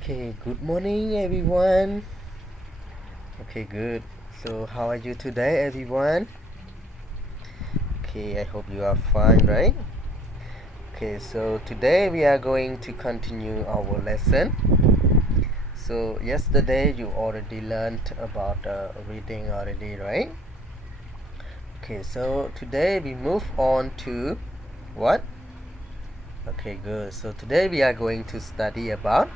Okay, good morning everyone. Okay, good. So, how are you today, everyone? Okay, I hope you are fine, right? Okay, so today we are going to continue our lesson. So, yesterday you already learned about reading already, right? Okay, so today we move on to what? Okay, good. So, today we are going to study about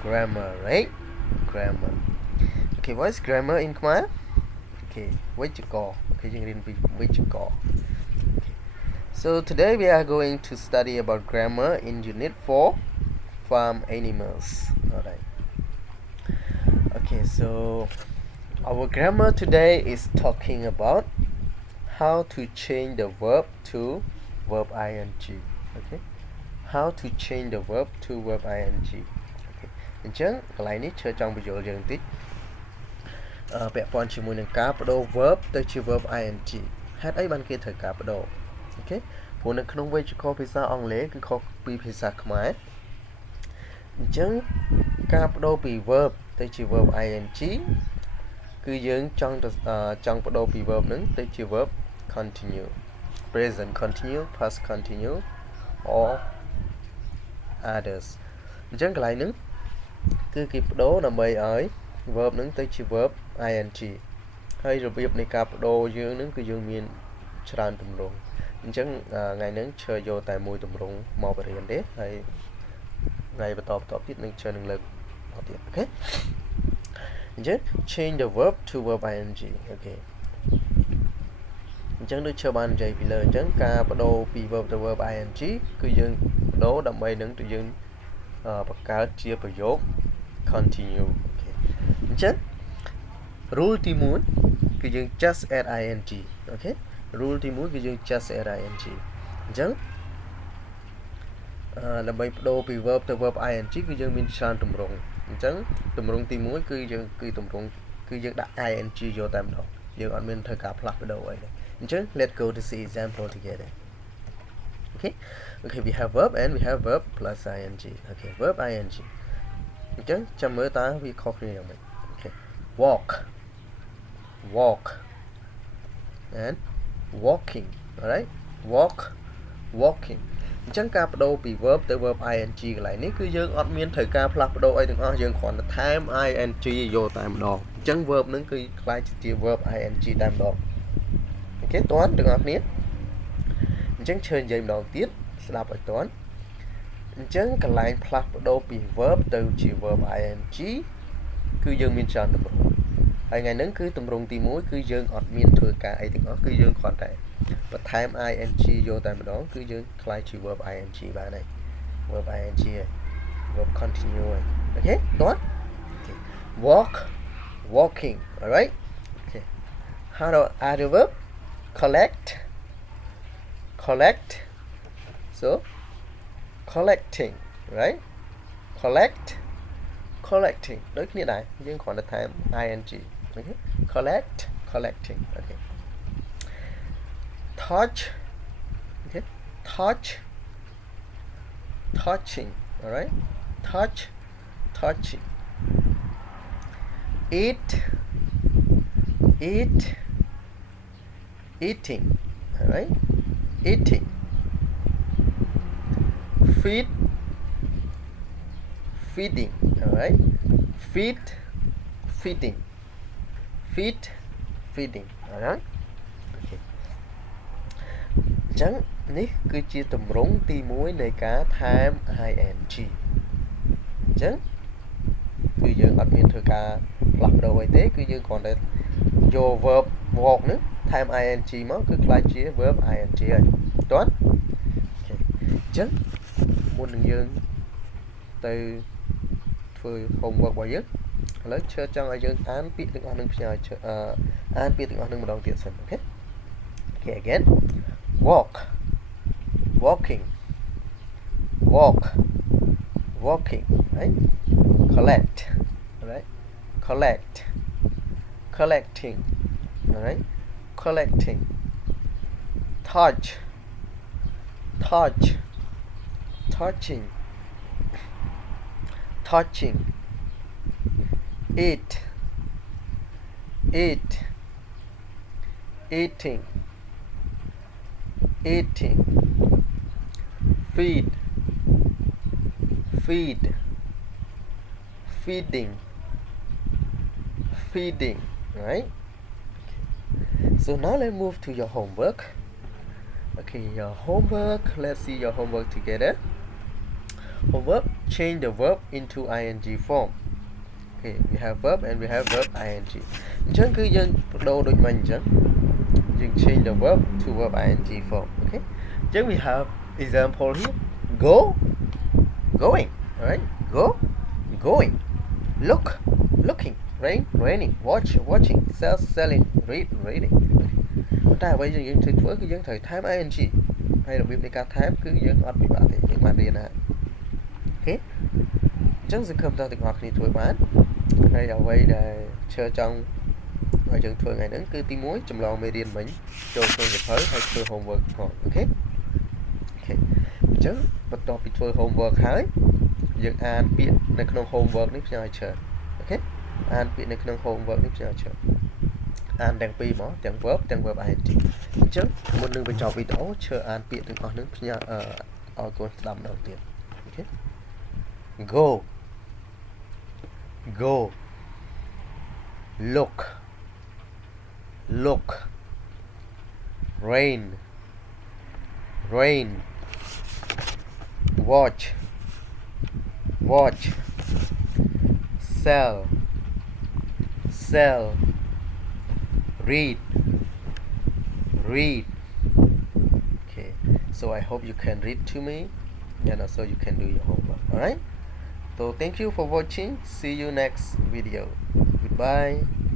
grammar, right? Grammar. Okay, what is grammar in Khmer? Okay, which call? Okay, you can which call. Okay. So today we are going to study about grammar in Unit 4, farm animals. Alright. Okay, so our grammar today is talking about how to change the verb to verb ing. Okay, how to change the verb to verb ing. Okay, អញ្ចឹងកន្លែងនេះធ្វើចង់បញ្យល់យើងបន្តិចពាក់ព័ន្ធជាមួយនឹងការបដូរ verb ទៅជា verb ing ហេតុអីបានគេត្រូវការបដូរអូខេព្រោះនៅក្នុងវេយ្យាករណ៍ភាសាអង់គ្លេសគឺខុសពីភាសាខ្មែរអញ្ចឹងការបដូរពី verb ទៅជា verb ing គឺយើងចង់បដូរពី verb ហ្នឹងទៅជា verb continue present continue past continue or others អញ្ចឹងកន្លែងហ្នឹងគឺគេបដូរដើម្បីឲ្យ verb ហ្នឹងទៅជា verb ing ហើយរបៀបនៃការបដូរយើងហ្នឹងគឺយើងមានច្រើនទម្រង់អញ្ចឹងថ្ងៃហ្នឹងឈើយកតែមួយទម្រង់មកបរៀនទេហើយថ្ងៃបន្តទៀតនឹងឈើនឹងលើកមកទៀតអូខេអញ្ចឹង change the verb to verb ing អូខេអញ្ចឹងដូចឈើបាននិយាយពីលើអញ្ចឹងការបដូរពី verb ទៅ verb ing គឺយើងបដូរដើម្បីនឹងទៅយើងបង្កើតជាប្រយោគ continue អូខេអញ្ចឹង rule ទី1គឺយើង just add ing អូខេ rule ទី1គឺយើង just add ing អញ្ចឹងដើម្បីបដូរពី verb ទៅ verb ing គឺយើងមានច្រើនទម្រង់អញ្ចឹងទម្រង់ទី1គឺយើងទម្រង់គឺយើងដាក់ ing យកតែម្ដងយើងអត់មានធ្វើការផ្លាស់ប្ដូរអីទេអញ្ចឹង let's go to see example together okay we have verb and we have verb plus ing okay verb ing អញ្ចឹងចាំមើលតើវាខុសគ្នាយ៉ាងម៉េច okay walk and walking alright walking អញ្ចឹងការបដូរពី verb ទៅ verb ing កន្លែងនេះគឺយើងអត់មានត្រូវការផ្លាស់ប្ដូរអីទាំងអស់យើងគ្រាន់តែថែម ing យកតែម្ដងអញ្ចឹង verb ហ្នឹងគឺខ្លាយជា verb ing តែម្ដងអូខេតើទាំងអស់គ្នាអញ្ចឹងឈើនិយាយម្ដងទៀតស្ដាប់ឲ្យតើអញ្ចឹងកន្លែងផ្លាស់ប្ដូរពី verb ទៅជា verb ing គឺយើងមានច្រើនទម្រង់ហើយថ្ងៃហ្នឹងគឺទម្រង់ទី1គឺយើងអត់មានធ្វើការអីទាំងអស់គឺយើងគ្រាន់តែបន្ថែម ing យកតែម្ដងគឺយើងខ្លាយជា verb ing បានហើយ verb ing ហើយ verb continue ហើយអូខេតោះ walking alright okay how do other verb collect so collecting right collecting ដូចគ្នាដែរយើងគ្រាន់តែថែម ing okay collecting okay touch okay touching alright touching eating alright eating feeding alright feeding alright okay អញ្ចឹងនេះគឺជាទម្រង់ទី1នៃការថែម ing អញ្ចឹងគឺយើងអត់មានធ្វើការផ្លាស់ប្ដូរអីទេគឺយើងគ្រាន់តែយក verb walk ហ្នឹងថែម ing មកគឺខ្លាចជា verb ing ហើយតើអូខេអញ្ចឹងមុននឹងយើងទៅធ្វើ homework របស់យើងឥឡូវឈើចង់ឲ្យយើងអានពាក្យទាំងអស់នឹងផ្ញើអានពាក្យទាំងអស់នឹងម្ដងទៀតសិនអូខេ okay again walking right collecting alright collecting touching eat, eat, eating, eating, feed, feed, feeding, feeding, right? So now let's move to your homework. Okay, your homework, let's see your homework together. Homework, change the verb into ing form. Okay, we have verb and we have verb ing. Chẳng cứ dân đâu đôi mình chẳng. You change the verb to verb ing form. Okay. Then we have example here. Go, going. Alright. Go, going. Look, looking. Rain, raining. Watch, watching. Sell, selling. Read, reading. Ta bây giờ dân với cái dân thời time ing hay là việc này cả time cứ dân ọt bị bảo thì những bạn điền này. Okay. Chẳng sự không ta từng học thì tuổi bán. Đây là quay để chơi trong ở trường thường ngày đến cứ tí muối chùm lòng mê điên mình cho tôi được tới hay tôi homework còn ok ok chứ bắt đầu bị tôi homework hái dựng an biếtในក្នុង homework នេះខ្ញុំឲ្យច្រើនអូខេអានពាក្យនៅក្នុង homework នេះខ្ញុំឲ្យច្រើនអានទាំងពីរហ្មងទាំង verb ទាំង verb ing អញ្ចឹងមុននឹងបញ្ចប់វីដេអូឈើអានពាក្យទាំងអស់ហ្នឹងខ្ញុំឲ្យកូនស្ដាប់ម្ដងទៀតអូខេ go go look look rain rain watch watch sell sell read read okay so I hope you can read to me and also you can do your homework. All right, so thank you for watching. See you next video. Goodbye.